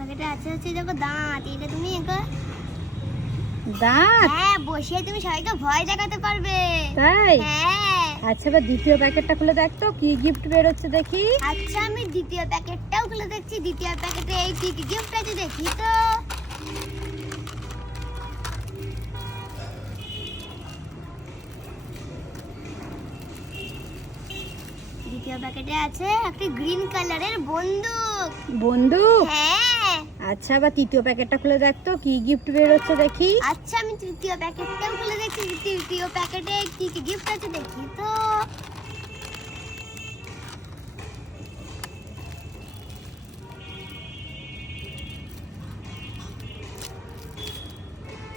প্যাকেটে আছে হচ্ছে দেখো দাঁত এটা তুমি একবার দাঁত? হ্যাঁ বসে তুমি সবাইকে ভয় দেখাতে পারবে। তাই? হ্যাঁ। আচ্ছা এবার দ্বিতীয় প্যাকেটটা খুলে দেখ তো কি গিফট বেরোচ্ছে দেখি। আচ্ছা আমি দ্বিতীয় প্যাকেটটাও খুলে দেখছি দ্বিতীয় প্যাকেটে এই কি কি গিফট আছে দেখি তো। দ্বিতীয় প্যাকেটে আছে একটা গ্রিন কালারের বন্দুক। বন্দুক? হ্যাঁ। আচ্ছা এবার তৃতীয় প্যাকেটটা খুলে দেখ তো কি গিফট বেরোচ্ছে দেখি। আচ্ছা আমি তৃতীয় প্যাকেটটাও খুলে দেখছি তৃতীয় প্যাকেটে কি কি গিফট আছে দেখি তো।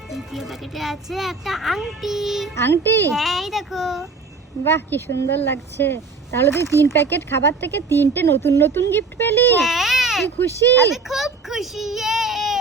তৃতীয় প্যাকেটে আছে একটা আংটি। আংটি? হ্যাঁ এই দেখো। বাহ কি সুন্দর লাগছে। তাহলে তুই তিন প্যাকেট খাবার থেকে তিনটে নতুন নতুন গিফট পেলি? হ্যাঁ खुशी खुशी अबे खूब खुशी है